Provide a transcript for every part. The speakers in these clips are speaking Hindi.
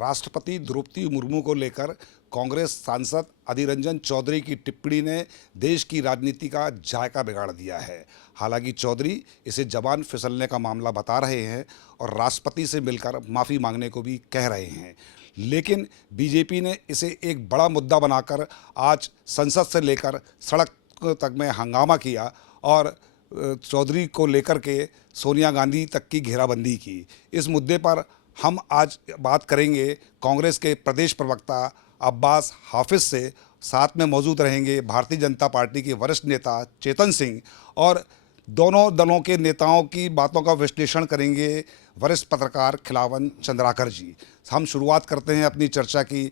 राष्ट्रपति द्रौपदी मुर्मू को लेकर कांग्रेस सांसद अधीर रंजन चौधरी की टिप्पणी ने देश की राजनीति का जायका बिगाड़ दिया है। हालांकि चौधरी इसे जबान फिसलने का मामला बता रहे हैं और राष्ट्रपति से मिलकर माफ़ी मांगने को भी कह रहे हैं, लेकिन बीजेपी ने इसे एक बड़ा मुद्दा बनाकर आज संसद से लेकर सड़क तक में हंगामा किया और चौधरी को लेकर के सोनिया गांधी तक की घेराबंदी की। इस मुद्दे पर हम आज बात करेंगे कांग्रेस के प्रदेश प्रवक्ता अब्बास हाफिज से। साथ में मौजूद रहेंगे भारतीय जनता पार्टी के वरिष्ठ नेता चेतन सिंह और दोनों दलों के नेताओं की बातों का विश्लेषण करेंगे वरिष्ठ पत्रकार खिलावन चंद्राकर जी। हम शुरुआत करते हैं अपनी चर्चा की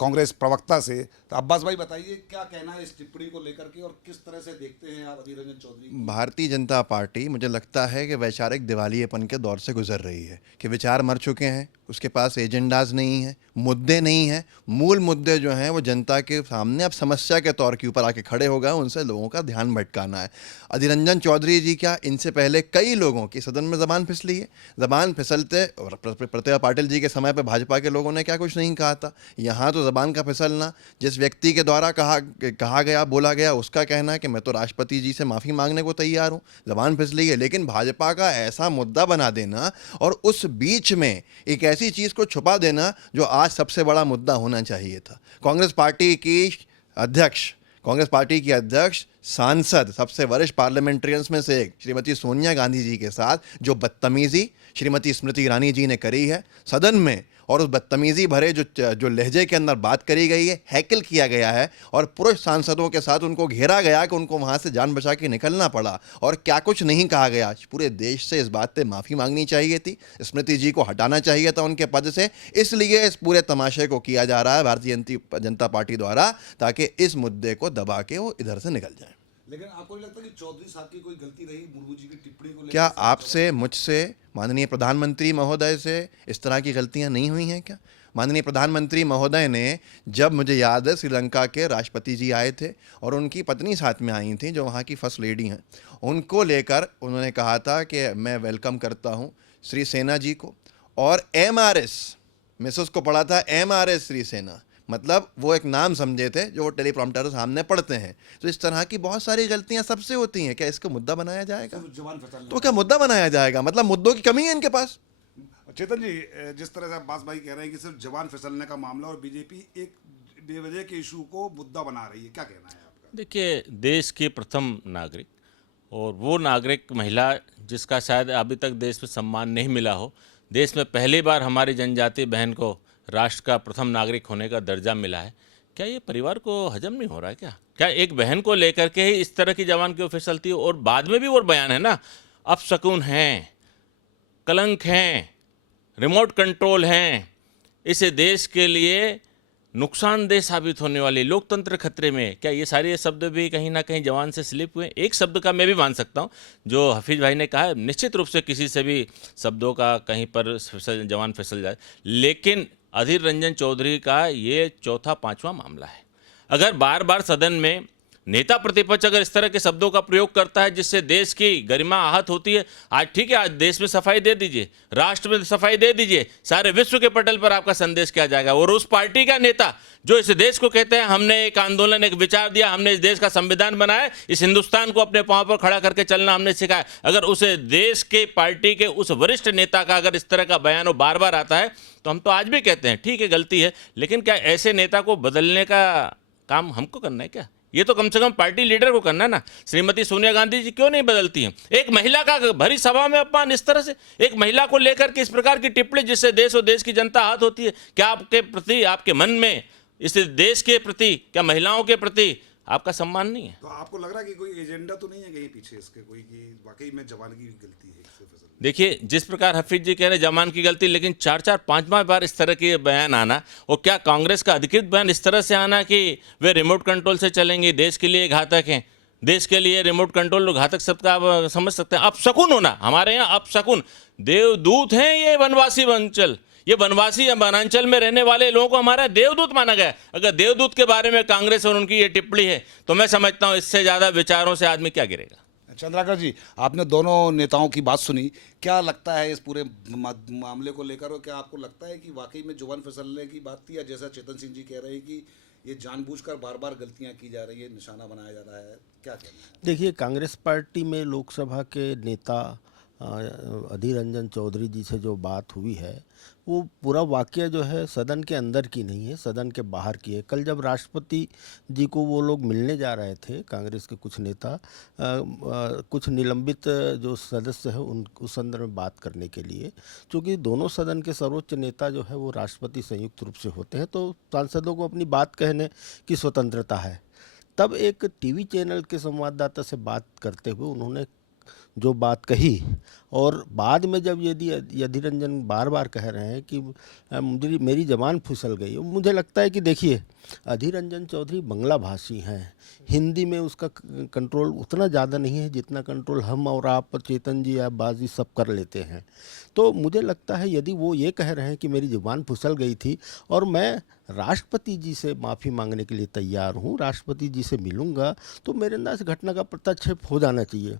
कांग्रेस प्रवक्ता से। तो अब्बास भाई बताइए, क्या कहना है इस टिप्पणी को लेकर के और किस तरह से देखते हैं आप अधीर रंजन चौधरी? भारतीय जनता पार्टी मुझे लगता है कि वैचारिक दिवालियेपन के दौर से गुजर रही है कि विचार मर चुके हैं, उसके पास एजेंडाज नहीं हैं, मुद्दे नहीं हैं। मूल मुद्दे जो हैं वो जनता के सामने अब समस्या के तौर के ऊपर आके खड़े हो गए, उनसे लोगों का ध्यान भटकाना है। अधीर रंजन चौधरी जी क्या, इनसे पहले कई लोगों की सदन में ज़बान फिसली है। ज़बान फिसलते और प्रतिभा पाटिल जी के समय पर भाजपा के लोगों ने क्या कुछ नहीं कहा था। यहाँ तो ज़बान का फिसलना, जिस व्यक्ति के द्वारा कहा गया बोला गया उसका कहना है कि मैं तो राष्ट्रपति जी से माफ़ी मांगने को तैयार हूँ, ज़बान फिसली है। लेकिन भाजपा का ऐसा मुद्दा बना देना और उस बीच में एक ऐसी चीज़ को छुपा देना जो आज सबसे बड़ा मुद्दा होना चाहिए था। कांग्रेस पार्टी की अध्यक्ष सांसद, सबसे वरिष्ठ पार्लियामेंट्रियंस में से एक श्रीमती सोनिया गांधी जी के साथ जो बदतमीजी श्रीमती स्मृति ईरानी जी ने करी है सदन में, और उस बदतमीजी भरे जो लहजे के अंदर बात करी गई है, हैकल किया गया है और पुरुष सांसदों के साथ उनको घेरा गया कि उनको वहाँ से जान बचा के निकलना पड़ा और क्या कुछ नहीं कहा गया। पूरे देश से इस बात पे माफ़ी मांगनी चाहिए थी, स्मृति जी को हटाना चाहिए था उनके पद से। इसलिए इस पूरे तमाशे को किया जा रहा है भारतीय जनता पार्टी द्वारा, ताकि इस मुद्दे को दबा के वो इधर से निकल जाए। लेकिन आपको नहीं लगता कि चौधरी साहब की कोई गलती रही मुर्मू जी की टिप्पणी को लेकर? क्या आपसे, मुझसे, माननीय प्रधानमंत्री महोदय से इस तरह की गलतियां नहीं हुई हैं क्या? माननीय प्रधानमंत्री महोदय ने, जब मुझे याद है श्रीलंका के राष्ट्रपति जी आए थे और उनकी पत्नी साथ में आई थी जो वहाँ की फर्स्ट लेडी हैं, उनको लेकर उन्होंने कहा था कि मैं वेलकम करता हूँ श्री सेना जी को। और MRS मिसेस को पढ़ा था MRS श्री सेना, मतलब वो एक नाम समझे थे जो वो टेलीप्रॉम्प्टर सामने पढ़ते हैं। तो इस तरह की बहुत सारी गलतियां सबसे होती हैं। क्या इसको मुद्दा बनाया जाएगा? तो क्या मुद्दा बनाया जाएगा? मतलब मुद्दों की कमी है इनके पास। चेतन जी, जिस तरह से अब्बास भाई कह रहे हैं कि सिर्फ जबान फिसलने का मामला और बीजेपी एक बेवजह के इशू को मुद्दा बना रही है, क्या कहना है आपका? देखिए, देश के प्रथम नागरिक और वो नागरिक महिला जिसका शायद अभी तक देश में सम्मान नहीं मिला हो, देश में पहली बार हमारी जनजातीय बहन को राष्ट्र का प्रथम नागरिक होने का दर्जा मिला है। क्या ये परिवार को हजम नहीं हो रहा है? क्या एक बहन को लेकर के ही इस तरह की जबान क्यों फिसलती है? और बाद में भी वो बयान है ना, अपशकुन हैं, कलंक हैं, रिमोट कंट्रोल हैं, इसे देश के लिए नुकसानदेह साबित होने वाली, लोकतंत्र खतरे में, क्या ये सारे शब्द भी कहीं ना कहीं जवान से स्लिप हुए? एक शब्द का मैं भी मान सकता हूँ जो हफीज भाई ने कहा है, निश्चित रूप से किसी से भी शब्दों का कहीं पर जवान फिसल जाए, लेकिन अधीर रंजन चौधरी का ये चौथा पांचवा मामला है। अगर बार बार सदन में नेता प्रतिपक्ष अगर इस तरह के शब्दों का प्रयोग करता है जिससे देश की गरिमा आहत होती है, आज ठीक है, आज देश में सफाई दे दीजिए, राष्ट्र में सफाई दे दीजिए, सारे विश्व के पटल पर आपका संदेश क्या जाएगा? और उस पार्टी का नेता जो इस देश को कहते हैं हमने एक आंदोलन, एक विचार दिया, हमने इस देश का संविधान बनाया, इस हिंदुस्तान को अपने पांव पर खड़ा करके चलना हमने सिखाया, अगर उस देश के पार्टी के उस वरिष्ठ नेता का अगर इस तरह का बयान बार बार आता है, तो हम तो आज भी कहते हैं ठीक है गलती है, लेकिन क्या ऐसे नेता को बदलने का काम हमको करना है क्या? ये तो कम से कम पार्टी लीडर को करना है ना। श्रीमती सोनिया गांधी जी क्यों नहीं बदलती हैं? एक महिला का भरी सभा में अपमान इस तरह से, एक महिला को लेकर के इस प्रकार की टिप्पणी जिससे देश और देश की जनता आहत होती है। क्या आपके प्रति, आपके मन में इस देश के प्रति, क्या महिलाओं के प्रति आपका सम्मान नहीं है? तो आपको लग रहा है कि कोई एजेंडा तो नहीं है कहीं पीछे इसके कोई, कि वाकई में जवान की गलती है इससे फिसल? देखिए, जिस प्रकार हफीज जी कह रहे हैं जमान की गलती, लेकिन 4-4, 5 बार इस तरह के बयान आना, और क्या कांग्रेस का अधिकृत बयान इस तरह से आना कि वे रिमोट कंट्रोल से चलेंगे, देश के लिए घातक हैं, देश के लिए रिमोट कंट्रोल घातक शब्द का आप समझ सकते हैं। अपशकुन होना, हमारे यहाँ अपशकुन, देवदूत हैं ये वनवासी वंचल, ये वनवासी वनांचल में रहने वाले लोगों को हमारा देवदूत माना गया। अगर देवदूत के बारे में कांग्रेस और उनकी ये टिप्पणी है, तो मैं समझता हूँ इससे ज़्यादा विचारों से आदमी क्या गिरेगा। चंद्राकर जी, आपने दोनों नेताओं की बात सुनी, क्या लगता है इस पूरे मामले को लेकर, और क्या आपको लगता है कि वाकई में जुबान फिसलने की बात थी, या जैसा चेतन सिंह जी कह रहे हैं कि ये जानबूझकर बार बार गलतियां की जा रही है, निशाना बनाया जा रहा है, क्या कहना है? देखिए, कांग्रेस पार्टी में लोकसभा के नेता अधीर रंजन चौधरी जी से जो बात हुई है, वो पूरा वाकया जो है सदन के अंदर की नहीं है, सदन के बाहर की है। कल जब राष्ट्रपति जी को वो लोग मिलने जा रहे थे, कांग्रेस के कुछ नेता कुछ निलंबित जो सदस्य है उन उस संदर्भ में बात करने के लिए, क्योंकि दोनों सदन के सर्वोच्च नेता जो है वो राष्ट्रपति संयुक्त रूप से होते हैं, तो सांसदों को अपनी बात कहने की स्वतंत्रता है। तब एक टीवी चैनल के संवाददाता से बात करते हुए उन्होंने जो बात कही, और बाद में जब यदि अधीर रंजन बार बार कह रहे हैं कि मुझे मेरी ज़बान फिसल गई, मुझे लगता है कि देखिए, अधीर रंजन चौधरी बंगला भाषी हैं, हिंदी में उसका कंट्रोल उतना ज़्यादा नहीं है जितना कंट्रोल हम और आप, चेतन जी, आप बाजी सब कर लेते हैं। तो मुझे लगता है यदि वो ये कह रहे हैं कि मेरी ज़ुबान फिसल गई थी और मैं राष्ट्रपति जी से माफ़ी मांगने के लिए तैयार हूँ, राष्ट्रपति जी से मिलूँगा, तो मेरे अंदाज घटना का प्रत्याक्षेप हो जाना चाहिए।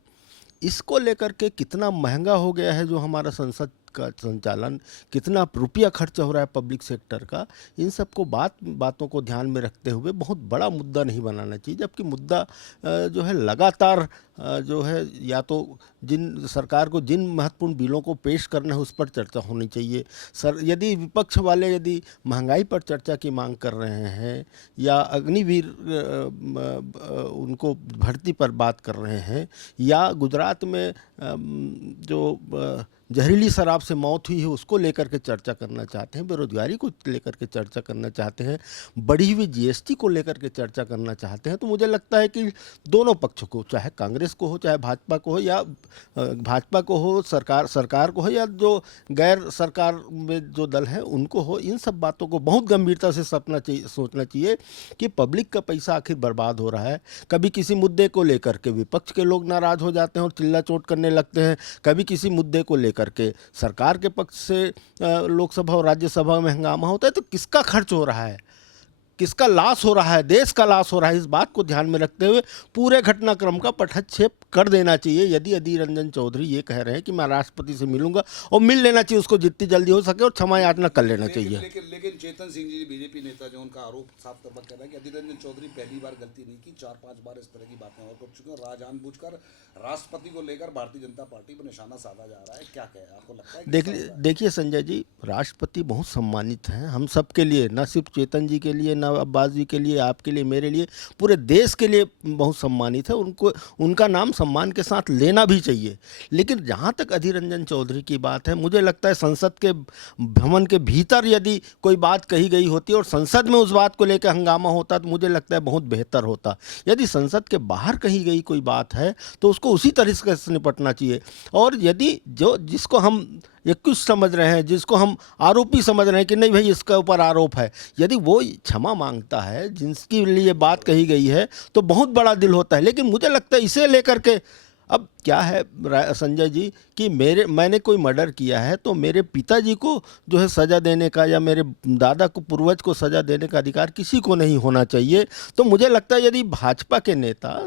इसको लेकर के कितना महंगा हो गया है जो हमारा संसद का संचालन, कितना रुपया खर्च हो रहा है पब्लिक सेक्टर का, इन सबको बातों को ध्यान में रखते हुए बहुत बड़ा मुद्दा नहीं बनाना चाहिए। जबकि मुद्दा जो है लगातार जो है, या तो सरकार को जिन महत्वपूर्ण बिलों को पेश करना है उस पर चर्चा होनी चाहिए। यदि विपक्ष वाले यदि महंगाई पर चर्चा की मांग कर रहे हैं, या अग्निवीर उनको भर्ती पर बात कर रहे हैं, या गुजरात में जो जहरीली शराब से मौत हुई है उसको लेकर के चर्चा करना चाहते हैं, बेरोजगारी को लेकर के चर्चा करना चाहते हैं, बढ़ी हुई जीएसटी को लेकर के चर्चा करना चाहते हैं, तो मुझे लगता है कि दोनों पक्षों को, चाहे कांग्रेस को हो, चाहे भाजपा को हो, या भाजपा को हो, सरकार को हो, या जो गैर सरकार में जो दल हैं उनको हो, इन सब बातों को बहुत गंभीरता से सोचना चाहिए कि पब्लिक का पैसा आखिर बर्बाद हो रहा है। कभी किसी मुद्दे को लेकर के विपक्ष के लोग नाराज़ हो जाते हैं और चिल्ला चोट करने लगते हैं, कभी किसी मुद्दे को करके सरकार के पक्ष से लोकसभा और राज्यसभा में हंगामा होता है, तो किसका खर्च हो रहा है, किसका लॉस हो रहा है, देश का लॉस हो रहा है, इस बात को ध्यान में रखते हुए पूरे घटनाक्रम का पटक्षेप कर देना चाहिए। यदि अधीर रंजन चौधरी ये कह रहे हैं कि मैं राष्ट्रपति से मिलूंगा, और मिल लेना चाहिए उसको जितनी जल्दी हो सके, और क्षमा याचना कर लेना चाहिए। लेकिन चेतन सिंह जी, बीजेपी नेता, जो उनका आरोप साफ तौर पर कह रहा है कि अधीर रंजन चौधरी पहली बार गलती नहीं की, 4-5 बार इस तरह की बातें और कर चुके हैं, जानबूझकर राष्ट्रपति को लेकर भारतीय जनता पार्टी पर निशाना साधा जा रहा है, क्या कहे, आपको लगता है? देखिए संजय जी, राष्ट्रपति बहुत सम्मानित हैं हम सब के लिए, न सिर्फ चेतन जी के लिए, न अब्बास जी के लिए, आपके लिए, मेरे लिए, पूरे देश के लिए बहुत सम्मानित है। उनको उनका नाम सम्मान के साथ लेना भी चाहिए। लेकिन जहाँ तक अधीर रंजन चौधरी की बात है, मुझे लगता है संसद के भवन के भीतर यदि कोई बात कही गई होती और संसद में उस बात को लेकर हंगामा होता, तो मुझे लगता है बहुत बेहतर होता। यदि संसद के बाहर कही गई कोई बात है तो उसको उसी तरीके से निपटना चाहिए। और यदि जिसको हम एक्यूज समझ रहे हैं, जिसको हम आरोपी समझ रहे हैं कि नहीं भाई इसका ऊपर आरोप है, यदि वो क्षमा मांगता है, जिसके लिए बात कही गई है, तो बहुत बड़ा दिल होता है। लेकिन मुझे लगता है इसे लेकर के अब क्या है संजय जी कि मैंने कोई मर्डर किया है तो मेरे पिताजी को जो है सज़ा देने का, या मेरे दादा को, पूर्वज को सज़ा देने का अधिकार किसी को नहीं होना चाहिए। तो मुझे लगता है यदि भाजपा के नेता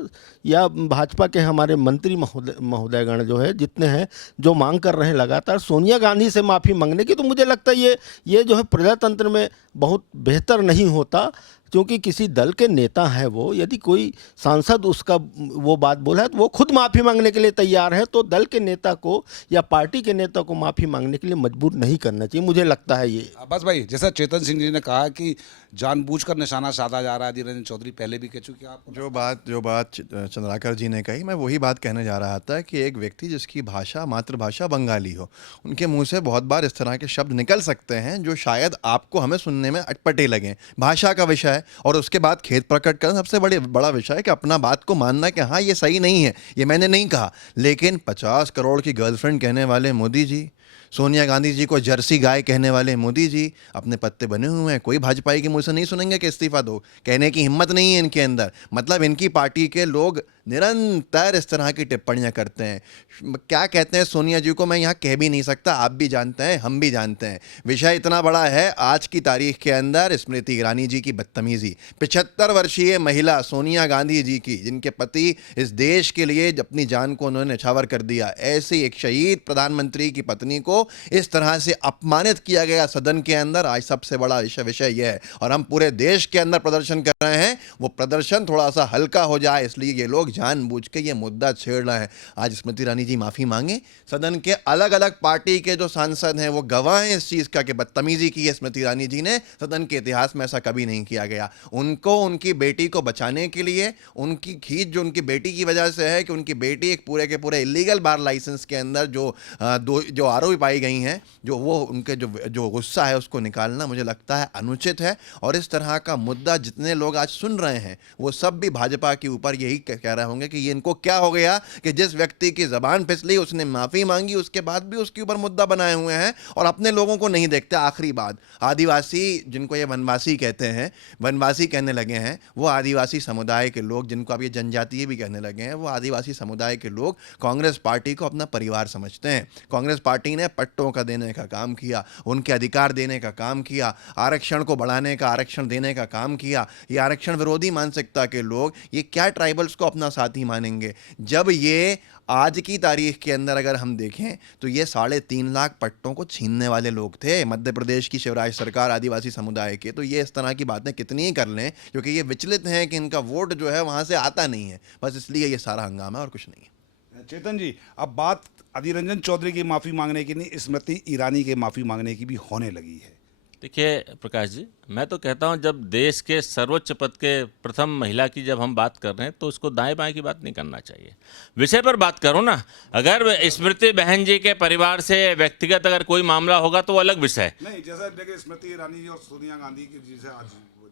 या भाजपा के हमारे मंत्री महोदयगण जो है, जितने हैं, जो मांग कर रहे हैं लगातार सोनिया गांधी से माफ़ी मांगने की, तो मुझे लगता है ये जो है प्रजातंत्र में बहुत बेहतर नहीं होता। क्योंकि किसी दल के नेता हैं वो, यदि कोई सांसद उसका वो बात बोला है तो वो खुद माफ़ी मांगने के लिए तैयार है, तो दल के नेता को या पार्टी के नेता को माफ़ी मांगने के लिए मजबूर नहीं करना चाहिए, मुझे लगता है ये। बस भाई, जैसा चेतन सिंह जी ने कहा कि जानबूझकर निशाना साधा जा रहा है, अधीर रंजन चौधरी पहले भी कह चुके हैं। आप जो बात चंद्राकर जी ने कही, मैं वही बात कहने जा रहा था कि एक व्यक्ति जिसकी भाषा, मातृभाषा बंगाली हो, उनके मुंह से बहुत बार इस तरह के शब्द निकल सकते हैं जो शायद आपको, हमें सुनने में अटपटे लगें। भाषा का विषय है, और उसके बाद खेद प्रकट करना सबसे बड़ा विषय है कि अपना बात को मानना कि हाँ ये सही नहीं है, ये मैंने नहीं कहा। लेकिन 50 करोड़ की गर्लफ्रेंड कहने वाले मोदी जी, सोनिया गांधी जी को जर्सी गाय कहने वाले मोदी जी अपने पत्ते बने हुए हैं। कोई भाजपाई के मुंह से नहीं सुनेंगे कि इस्तीफा दो, कहने की हिम्मत नहीं है इनके अंदर। मतलब इनकी पार्टी के लोग निरंतर इस तरह की टिप्पणियां करते हैं। क्या कहते हैं सोनिया जी को मैं यहाँ कह भी नहीं सकता, आप भी जानते हैं, हम भी जानते हैं। विषय इतना बड़ा है आज की तारीख के अंदर, स्मृति ईरानी जी की बदतमीजी, 75 वर्षीय महिला सोनिया गांधी जी की, जिनके पति इस देश के लिए अपनी जान को उन्होंने न्यौछावर कर दिया, ऐसी एक शहीद प्रधानमंत्री की पत्नी को इस तरह से अपमानित किया गया सदन के अंदर। आज सबसे बड़ा विषय यह है, और हम पूरे देश के अंदर प्रदर्शन कर रहे हैं, वो प्रदर्शन थोड़ा सा हल्का हो जाए इसलिए ये लोग जानबूझ के ये मुद्दा छेड़ रहे हैं। आज स्मृति ईरानी जी माफी मांगे, सदन के अलग अलग पार्टी के जो सांसद हैं वो गवाह हैं इस चीज का कि बदतमीजी की है स्मृति ईरानी जी ने। सदन के इतिहास में ऐसा कभी नहीं किया गया। उनको उनकी बेटी को बचाने के लिए, उनकी खींच जो उनकी बेटी की वजह से है कि उनकी बेटी एक पूरे के पूरे इलीगल बार लाइसेंस के अंदर जो आरोपी पाई गई हैं, जो वो उनके जो गुस्सा है उसको निकालना मुझे लगता है अनुचित है। और इस तरह का मुद्दा जितने लोग आज सुन रहे हैं वो सब भी भाजपा के ऊपर यही कह रहे होंगे कि ये इनको क्या हो गया कि जिस व्यक्ति की जबान फिसली उसने माफी मांगी, उसके बाद भी उसके ऊपर मुद्दा बनाए हुए हैं और अपने लोगों को नहीं देखते। आखिरी बात, आदिवासी जिनको ये वनवासी कहते हैं, वनवासी कहने लगे हैं, वो आदिवासी समुदाय के लोग, जिनको अब ये जनजातीय भी कहने लगे हैं, वो आदिवासी समुदाय के लोग कांग्रेस पार्टी को अपना परिवार समझते हैं। कांग्रेस पार्टी ने पट्टों का देने का काम किया, उनके अधिकार देने का काम किया, आरक्षण को बढ़ाने का, आरक्षण देने का काम किया। ये आरक्षण विरोधी मानसिकता के लोग ये क्या ट्राइबल्स को अपना साथी मानेंगे, जब ये आज की तारीख के अंदर अगर हम देखें तो ये 3.5 लाख पट्टों को छीनने वाले लोग थे मध्य प्रदेश की शिवराज सरकार आदिवासी समुदाय के। तो ये इस तरह की बातें कितनी ही कर लें, क्योंकि ये विचलित हैं कि इनका वोट जो है वहाँ से आता नहीं है, बस इसलिए ये सारा हंगामा है और कुछ नहीं है। चेतन जी, अब बात अधीर रंजन चौधरी की माफ़ी मांगने की नहीं, स्मृति ईरानी के माफ़ी मांगने की भी होने लगी है। देखिए प्रकाश जी, मैं तो कहता हूं जब देश के सर्वोच्च पद के प्रथम महिला की जब हम बात कर रहे हैं तो उसको दाएं बाएं की बात नहीं करना चाहिए, विषय पर बात करो ना। अगर स्मृति बहन जी के परिवार से व्यक्तिगत अगर कोई मामला होगा तो वो अलग विषय है। नहीं, जैसा देखिए स्मृति ईरानी जी और सोनिया गांधी की जिसे आज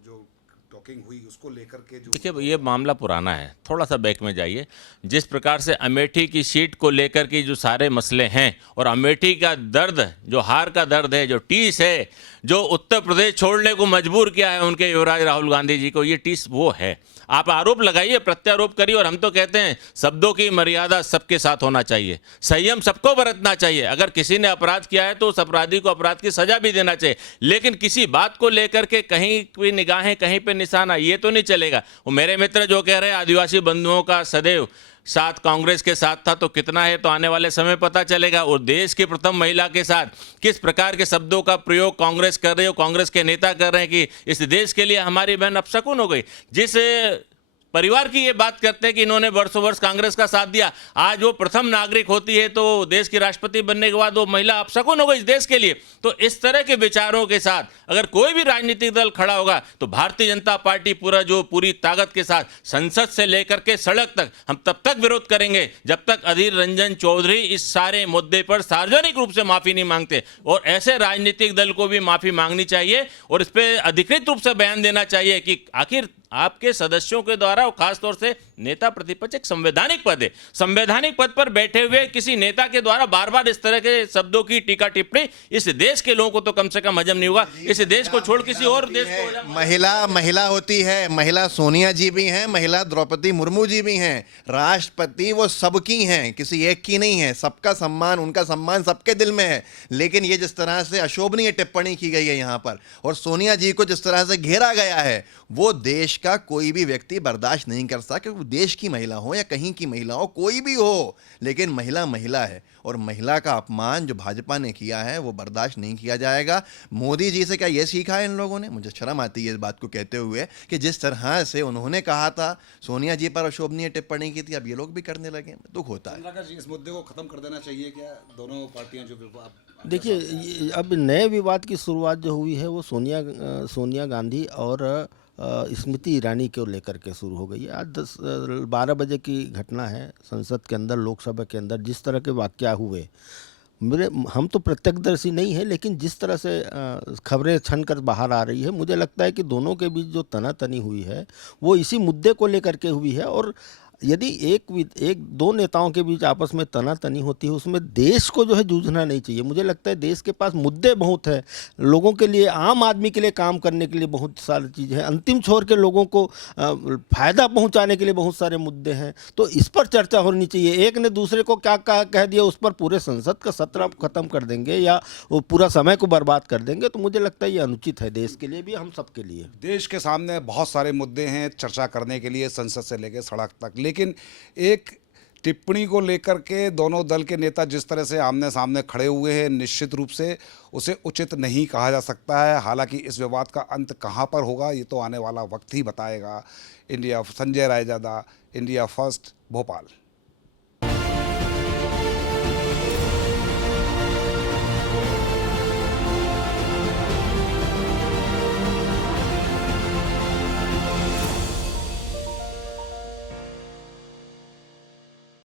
जो टॉकिंग हुई उसको लेकर के जो देखिए ये मामला पुराना है, थोड़ा सा बैक में जाइए। जिस प्रकार से अमेठी की सीट को लेकर के जो सारे मसले हैं और अमेठी का दर्द, जो हार का दर्द है, जो टीस है, जो उत्तर प्रदेश छोड़ने को मजबूर किया है उनके युवराज राहुल गांधी जी को, ये टीस वो है। आप आरोप लगाइए, प्रत्यारोप करिए, और हम तो कहते हैं शब्दों की मर्यादा सबके साथ होना चाहिए, संयम सबको बरतना चाहिए। अगर किसी ने अपराध किया है तो उस अपराधी को अपराध की सजा भी देना चाहिए, लेकिन किसी बात को लेकर के कहीं भी निगाहें, कहीं पे निशाना, ये तो नहीं चलेगा। वो मेरे मित्र जो कह रहे हैं आदिवासी बंधुओं का सदैव साथ कांग्रेस के साथ था, तो कितना है तो आने वाले समय पता चलेगा। और देश की प्रथम महिला के साथ किस प्रकार के शब्दों का प्रयोग कांग्रेस कर रही हो, कांग्रेस के नेता कर रहे हैं कि इस देश के लिए हमारी बहन अपशकुन हो गई। जिस परिवार की ये बात करते हैं कि इन्होंने वर्षों वर्ष कांग्रेस का साथ दिया, आज वो प्रथम नागरिक होती है तो देश की राष्ट्रपति बनने के बाद वो महिला अपशकुन हो गई इस देश के लिए। तो इस तरह के विचारों के साथ अगर कोई भी राजनीतिक दल खड़ा होगा तो भारतीय जनता पार्टी पूरी ताकत के साथ संसद से लेकर के सड़क तक हम तब तक विरोध करेंगे जब तक अधीर रंजन चौधरी इस सारे मुद्दे पर सार्वजनिक रूप से माफी नहीं मांगते। और ऐसे राजनीतिक दल को भी माफी मांगनी चाहिए और इस पर अधिकृत रूप से बयान देना चाहिए कि आखिर आपके सदस्यों के द्वारा, और खासतौर से नेता प्रतिपक्ष एक संवैधानिक पद है, संवैधानिक पद पर बैठे हुए किसी नेता के द्वारा बार बार इस तरह के शब्दों की टीका टिप्पणी इस देश के लोगों को तो कम से कम हजम नहीं होगा। इस देश को छोड़ किसी और देश को महिला होती है, महिला सोनिया जी भी हैं, महिला द्रौपदी मुर्मू जी भी हैं, राष्ट्रपति वो सबकी हैं, किसी एक की नहीं है। सबका सम्मान, उनका सम्मान सबके दिल में है। लेकिन ये जिस तरह से अशोभनीय टिप्पणी की गई है यहाँ पर और सोनिया जी को जिस तरह से घेरा गया है, वो देश का कोई भी व्यक्ति बर्दाश्त नहीं कर सकता, कि वो देश की महिला हो या कहीं की महिला हो, कोई भी हो, लेकिन महिला महिला है। और महिला का अपमान जो भाजपा ने किया है वो बर्दाश्त नहीं किया जाएगा। मोदी जी से क्या ये सीखा है इन लोगों ने? मुझे शर्म आती है इस बात को कहते हुए कि जिस तरह से उन्होंने कहा था, सोनिया जी पर अशोभनीय टिप्पणी की थी, अब ये लोग भी करने लगे। दुख होता है। इस मुद्दे को खत्म कर देना चाहिए क्या दोनों पार्टियां जो देखिए अब नए विवाद की शुरुआत जो हुई है वो सोनिया गांधी और स्मृति ईरानी को लेकर के शुरू हो गई है। आज 12 बजे की घटना है संसद के अंदर, लोकसभा के अंदर जिस तरह के वाक़या हुए, हम तो प्रत्यक्षदर्शी नहीं है, लेकिन जिस तरह से खबरें छन कर बाहर आ रही है, मुझे लगता है कि दोनों के बीच जो तनातनी हुई है वो इसी मुद्दे को लेकर के हुई है। और यदि एक दो नेताओं के बीच आपस में तनातनी होती है, उसमें देश को जो है जूझना नहीं चाहिए। मुझे लगता है देश के पास मुद्दे बहुत है, लोगों के लिए, आम आदमी के लिए काम करने के लिए बहुत सारी चीज़ें हैं, अंतिम छोर के लोगों को फ़ायदा पहुंचाने के लिए बहुत सारे मुद्दे हैं। तो इस पर चर्चा होनी चाहिए। एक ने दूसरे को क्या कह दिया, उस पर पूरे संसद का सत्र आप खत्म कर देंगे या वो पूरा समय को बर्बाद कर देंगे, तो मुझे लगता है ये अनुचित है, देश के लिए भी, हम सब के लिए। देश के सामने बहुत सारे मुद्दे हैं चर्चा करने के लिए, संसद से लेकर सड़क तक, लेकिन एक टिप्पणी को लेकर के दोनों दल के नेता जिस तरह से आमने सामने खड़े हुए हैं, निश्चित रूप से उसे उचित नहीं कहा जा सकता है। हालांकि इस विवाद का अंत कहां पर होगा ये तो आने वाला वक्त ही बताएगा। Sanjay Raizada, India first, Bhopal.